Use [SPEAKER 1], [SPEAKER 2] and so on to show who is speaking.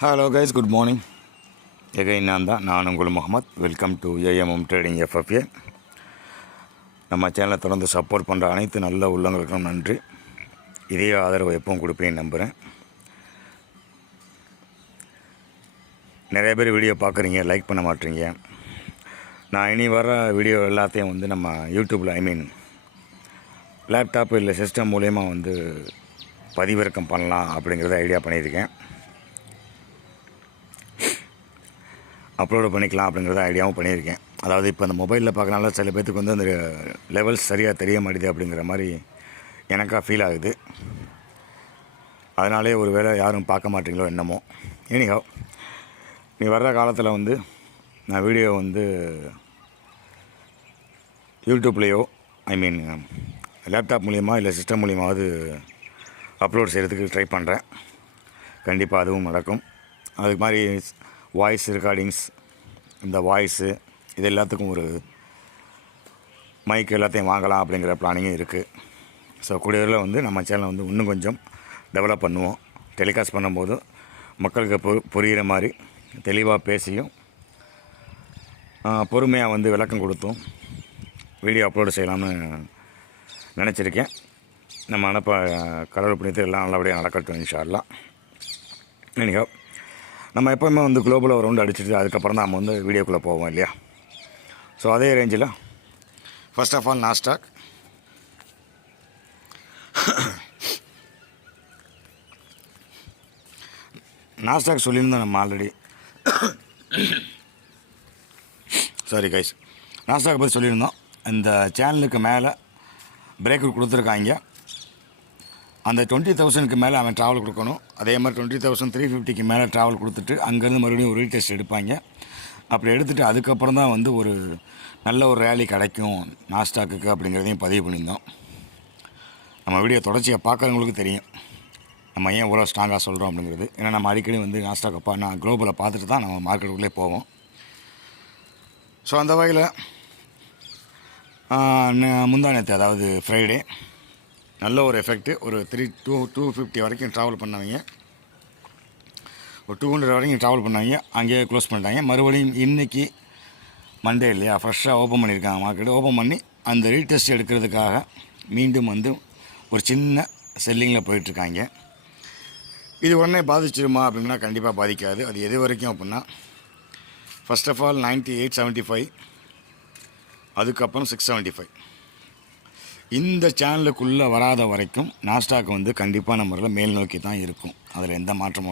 [SPEAKER 1] Hello guys good morning எகை நான் தான் நான் உங்கள் Muhammad welcome to AMM trading FFA நம்ம சேனலை தொடர்ந்து சப்போர்ட் பண்ணுற அனைத்து நல்ல உள்ளங்களுக்கும் நன்றி இதே ஆதரவு எப்பவும் கொடுப்பேன்னு நம்புகிறேன் நிறைய பேர் வீடியோ பார்க்குறீங்க லைக் பண்ண மாட்டீங்க நான் இனி வர வீடியோ எல்லாத்தையும் வந்து நம்ம யூடியூப்பில் ஐ மீன் லேப்டாப் இல்லை சிஸ்டம் மூலயமா வந்து பதிவிறக்கம் பண்ணலாம் அப்படிங்கிறத ஐடியா பண்ணியிருக்கேன். அப்லோடு பண்ணிக்கலாம் அப்படிங்கிறத ஐடியாவும் பண்ணியிருக்கேன். அதாவது இப்போ அந்த மொபைலில் பார்க்கறனால சில பேர்த்துக்கு வந்து அந்த லெவல்ஸ் சரியாக தெரிய மாட்டேது அப்படிங்கிற மாதிரி எனக்காக ஃபீல் ஆகுது. அதனாலே ஒரு வேளை யாரும் பார்க்க மாட்டீங்களோ என்னமோ. எனிஹவ் நீ வர்ற காலத்தில் வந்து நான் வீடியோ வந்து யூடியூப்லேயோ ஐ மீன் லேப்டாப் மூலியமாக இல்லை சிஸ்டம் மூலியமாவது அப்லோட் செய்கிறதுக்கு ட்ரை பண்ணுறேன் கண்டிப்பாக அதுவும் நடக்கும். அதுக்கு மாதிரி வாய்ஸ் ரெக்கார்டிங்ஸ் இந்த வாய்ஸு இது எல்லாத்துக்கும் ஒரு மைக் எல்லாத்தையும் வாங்கலாம் அப்படிங்கிற பிளானிங்கும் இருக்குது ஸோ கூடியவரில் வந்து நம்ம சேனலை வந்து இன்னும் கொஞ்சம் டெவலப் பண்ணுவோம். டெலிகாஸ்ட் பண்ணும்போது மக்களுக்கு பு புரிகிற மாதிரி தெளிவாக பேசியும் பொறுமையாக வந்து விளக்கம் கொடுத்தும் வீடியோ அப்லோடு செய்யலாம்னு நினச்சிருக்கேன். நம்ம அனுப்ப கடவுள் புண்ணியத்தில் எல்லாம் நல்லபடியாக நடக்கட்டும் இன்ஷால்லாம் எனிஹோ நம்ம எப்போவுமே வந்து குளோபலில் ஒரு ரவுண்டு அடிச்சுட்டு அதுக்கப்புறம் தான் நம்ம வந்து வீடியோக்குள்ளே போவோம் இல்லையா? ஸோ அதே ரேஞ்சில் first of all Nasdaq Nasdaq சொல்லியிருந்தோம் நம்ம ஆல்ரெடி சாரி கைஸ் நாஸ்டாக் பற்றி சொல்லியிருந்தோம். இந்த சேனலுக்கு மேலே பிரேக்கர் கொடுத்துருக்காங்க. அந்த டுவெண்ட்டி தௌசண்ட்க்கு மேலே அவன் ட்ராவல் கொடுக்கணும். அதே மாதிரி டுவெண்ட்டி தௌசண்ட் த்ரீ ஃபிஃப்டிக்கு மேலே ட்ராவல் கொடுத்துட்டு அங்கேருந்து மறுபடியும் ஒரு டெஸ்ட் எடுப்பாங்க. அப்படி எடுத்துகிட்டு அதுக்கப்புறம் தான் வந்து ஒரு நல்ல ஒரு ரேலி கிடைக்கும். நாஸ்டாக்குக்கு அப்படிங்கிறதையும் பதிவு பண்ணியிருந்தோம். நம்ம வீடியோ தொடர்ச்சியை பார்க்குறவங்களுக்கு தெரியும். நம்ம ஏன் இவ்வளோ ஸ்ட்ராங்காக சொல்கிறோம் அப்படிங்கிறது. ஏன்னா நம்ம அடிக்கடி வந்து நாஸ்டாக் அப்பா நான் குளோபலை பார்த்துட்டு தான் நம்ம மார்க்கெட்டுக்குள்ளே போவோம். ஸோ அந்த வகையில் முந்தானத்து அதாவது ஃப்ரைடே நல்ல ஒரு எஃபெக்ட்டு ஒரு த்ரீ டூ டூ ஃபிஃப்டி வரைக்கும் ட்ராவல் பண்ணவங்க ஒரு டூ ஹண்ட்ரட் வரைக்கும் ட்ராவல் பண்ணாங்க அங்கேயே க்ளோஸ் பண்ணிட்டாங்க. மறுபடியும் இன்றைக்கி மண்டே இல்லையா? ஃப்ரெஷ்ஷாக ஓப்பன் பண்ணியிருக்காங்க. மார்க்கெட்டு ஓப்பன் பண்ணி அந்த ரீடெஸ்ட் எடுக்கிறதுக்காக மீண்டும் வந்து ஒரு சின்ன செல்லிங்கில் போயிட்டுருக்காங்க. இது உடனே பாதிச்சிருமா அப்படின்னா கண்டிப்பாக பாதிக்காது. அது எது வரைக்கும் அப்படின்னா first of all ninety eight seventy five அதுக்கப்புறம் சிக்ஸ் செவன்ட்டி ஃபைவ் இந்த சேனலுக்குள்ளே வராத வரைக்கும் நாஸ்டாக் வந்து கண்டிப்பான முறையில் மேல் நோக்கி தான் இருக்கும். அதில் எந்த மாற்றமும்